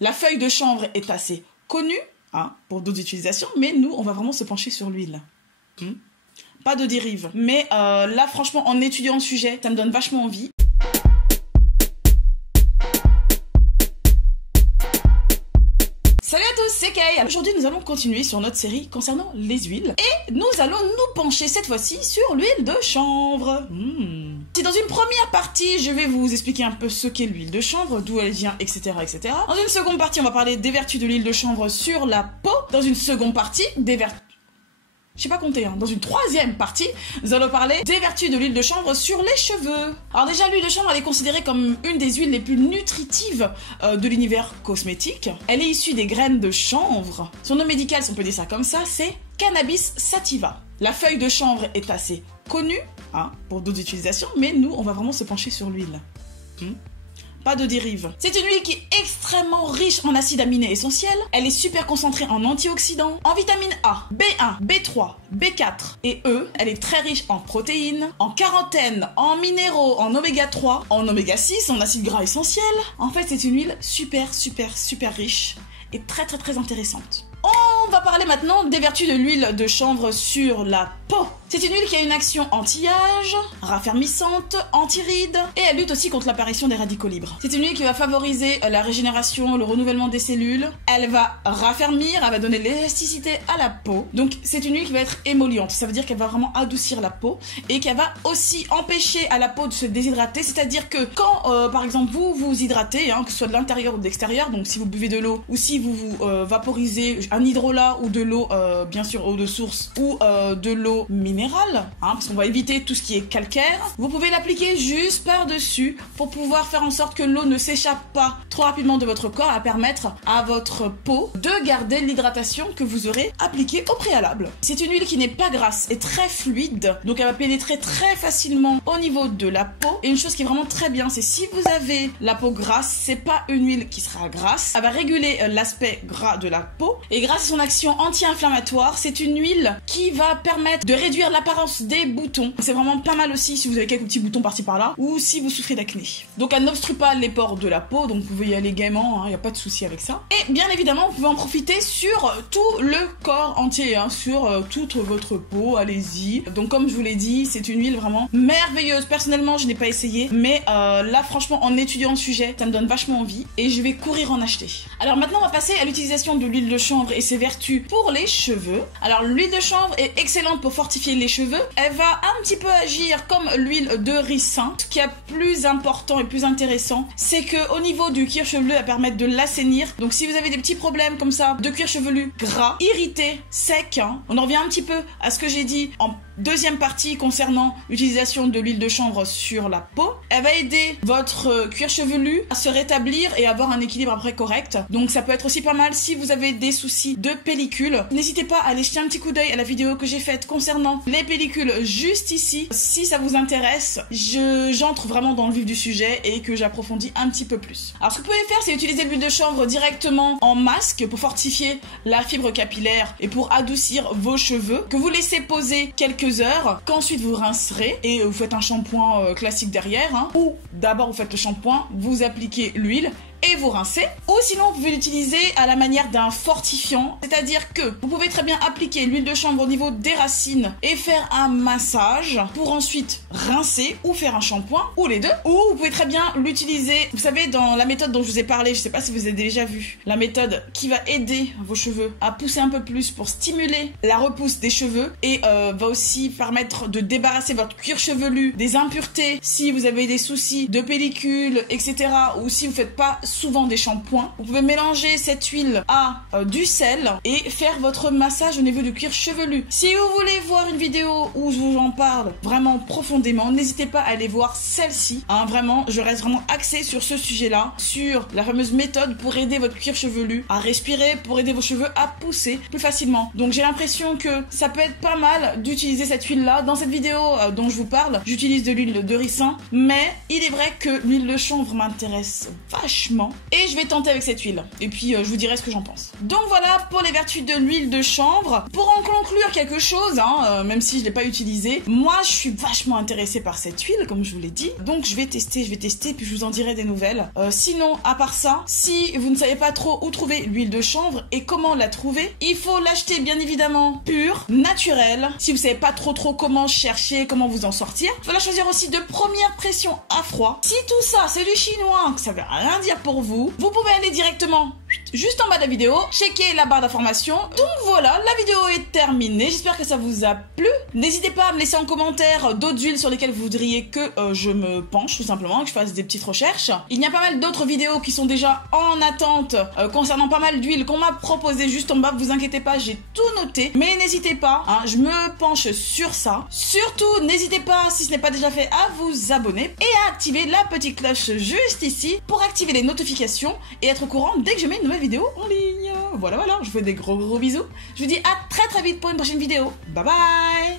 La feuille de chanvre est assez connue pour d'autres utilisations, mais nous, on va vraiment se pencher sur l'huile. Pas de dérive. Mais là, franchement, en étudiant le sujet, ça me donne vachement envie. Salut à tous, c'est Kay. Aujourd'hui, nous allons continuer sur notre série concernant les huiles. Et nous allons nous pencher cette fois-ci sur l'huile de chanvre. Si dans une première partie, je vais vous expliquer un peu ce qu'est l'huile de chanvre, d'où elle vient, etc., etc. Dans une seconde partie, on va parler des vertus de l'huile de chanvre sur la peau. Dans une seconde partie, des vertus... Je sais pas compter, Dans une troisième partie, nous allons parler des vertus de l'huile de chanvre sur les cheveux. Alors déjà, l'huile de chanvre, elle est considérée comme une des huiles les plus nutritives de l'univers cosmétique. Elle est issue des graines de chanvre. Son nom médical, si on peut dire ça comme ça, c'est Cannabis sativa. La feuille de chanvre est assez connue pour d'autres utilisations, mais nous, on va vraiment se pencher sur l'huile. Pas de dérive. C'est une huile qui est extrêmement riche en acides aminés essentiels. Elle est super concentrée en antioxydants, en vitamine A, B1, B3, B4 et E. Elle est très riche en protéines, en carotène, en minéraux, en oméga 3, en oméga 6, en acides gras essentiels. En fait, c'est une huile super riche et très intéressante. On va parler maintenant des vertus de l'huile de chanvre sur la peau. C'est une huile qui a une action anti-âge, raffermissante, anti-rides, et elle lutte aussi contre l'apparition des radicaux libres. C'est une huile qui va favoriser la régénération, le renouvellement des cellules. Elle va raffermir, elle va donner de l'élasticité à la peau. Donc c'est une huile qui va être émolliente, ça veut dire qu'elle va vraiment adoucir la peau et qu'elle va aussi empêcher à la peau de se déshydrater. C'est-à-dire que quand, par exemple, vous vous hydratez, que ce soit de l'intérieur ou de l'extérieur, donc si vous buvez de l'eau ou si vous vous vaporisez un hydrolat ou de l'eau, bien sûr, eau de source ou de l'eau minérale, parce qu'on va éviter tout ce qui est calcaire. Vous pouvez l'appliquer juste par-dessus pour pouvoir faire en sorte que l'eau ne s'échappe pas trop rapidement de votre corps, à permettre à votre peau de garder l'hydratation que vous aurez appliquée au préalable. C'est une huile qui n'est pas grasse et très fluide, donc elle va pénétrer très facilement au niveau de la peau. Et une chose qui est vraiment très bien, c'est si vous avez la peau grasse, c'est pas une huile qui sera grasse, elle va réguler l'aspect gras de la peau, et grâce à son action anti-inflammatoire, c'est une huile qui va permettre de réduire l'apparence des boutons. C'est vraiment pas mal aussi si vous avez quelques petits boutons par-ci par-là ou si vous souffrez d'acné. Donc elle n'obstrue pas les pores de la peau, donc vous pouvez y aller gaiement, il n'y a pas de souci avec ça. Et bien évidemment, vous pouvez en profiter sur tout le corps entier, sur toute votre peau, allez-y. Donc comme je vous l'ai dit, c'est une huile vraiment merveilleuse. Personnellement, je n'ai pas essayé, mais là franchement, en étudiant le sujet, ça me donne vachement envie et je vais courir en acheter. Alors maintenant, on va passer à l'utilisation de l'huile de chanvre et ses vertus pour les cheveux. Alors l'huile de chanvre est excellente pour fortifier les cheveux. Elle va un petit peu agir comme l'huile de ricin. Ce qui est plus important et plus intéressant, c'est que au niveau du cuir chevelu, elle permet de l'assainir. Donc si vous avez des petits problèmes comme ça de cuir chevelu gras, irrité, sec, on en revient un petit peu à ce que j'ai dit en deuxième partie concernant l'utilisation de l'huile de chanvre sur la peau. Elle va aider votre cuir chevelu à se rétablir et avoir un équilibre après correct. Donc ça peut être aussi pas mal si vous avez des soucis de pellicule. N'hésitez pas à aller jeter un petit coup d'œil à la vidéo que j'ai faite concernant les pellicules juste ici. Si ça vous intéresse, j'entre vraiment dans le vif du sujet et que j'approfondis un petit peu plus. Alors ce que vous pouvez faire, c'est utiliser l'huile de chanvre directement en masque pour fortifier la fibre capillaire et pour adoucir vos cheveux, que vous laissez poser quelques heures, qu'ensuite vous rincerez et vous faites un shampoing classique derrière, ou d'abord vous faites le shampoing, vous appliquez l'huile et vous rincez. Ou sinon vous pouvez l'utiliser à la manière d'un fortifiant, c'est-à-dire que vous pouvez très bien appliquer l'huile de chanvre au niveau des racines et faire un massage pour ensuite rincer ou faire un shampoing, ou les deux. Ou vous pouvez très bien l'utiliser, vous savez, dans la méthode dont je vous ai parlé, je sais pas si vous avez déjà vu, la méthode qui va aider vos cheveux à pousser un peu plus pour stimuler la repousse des cheveux et va aussi permettre de débarrasser votre cuir chevelu des impuretés si vous avez des soucis de pellicule, etc. ou si vous faites pas souvent des shampoings. Vous pouvez mélanger cette huile à du sel et faire votre massage au niveau du cuir chevelu. Si vous voulez voir une vidéo où je vous en parle vraiment profondément, n'hésitez pas à aller voir celle-ci. Vraiment, je reste vraiment axée sur ce sujet-là, sur la fameuse méthode pour aider votre cuir chevelu à respirer, pour aider vos cheveux à pousser plus facilement. Donc j'ai l'impression que ça peut être pas mal d'utiliser cette huile-là. Dans cette vidéo dont je vous parle, j'utilise de l'huile de ricin, mais il est vrai que l'huile de chanvre m'intéresse vachement effectivement. Et je vais tenter avec cette huile. Et puis je vous dirai ce que j'en pense. Donc voilà pour les vertus de l'huile de chanvre. Pour en conclure quelque chose, même si je l'ai pas utilisé, moi je suis vachement intéressée par cette huile, comme je vous l'ai dit. Donc je vais tester, puis je vous en dirai des nouvelles. Sinon, à part ça, si vous ne savez pas trop où trouver l'huile de chanvre et comment la trouver, il faut l'acheter bien évidemment pure, naturelle. Si vous savez pas trop comment chercher, comment vous en sortir, il faut la choisir aussi de première pression à froid. Si tout ça c'est du chinois, que ça veut rien dire pour vous, vous pouvez aller directement juste en bas de la vidéo, checker la barre d'informations. Donc voilà, la vidéo est terminée. J'espère que ça vous a plu. N'hésitez pas à me laisser en commentaire d'autres huiles sur lesquelles vous voudriez que je me penche, tout simplement, que je fasse des petites recherches. Il y a pas mal d'autres vidéos qui sont déjà en attente concernant pas mal d'huiles qu'on m'a proposé juste en bas. Vous inquiétez pas, j'ai tout noté. Mais n'hésitez pas, je me penche sur ça. Surtout, n'hésitez pas, si ce n'est pas déjà fait, à vous abonner et à activer la petite cloche juste ici pour activer les notifications et être au courant dès que je mets une nouvelle vidéo en ligne. Voilà, je vous fais des gros bisous. Je vous dis à très vite pour une prochaine vidéo. Bye bye.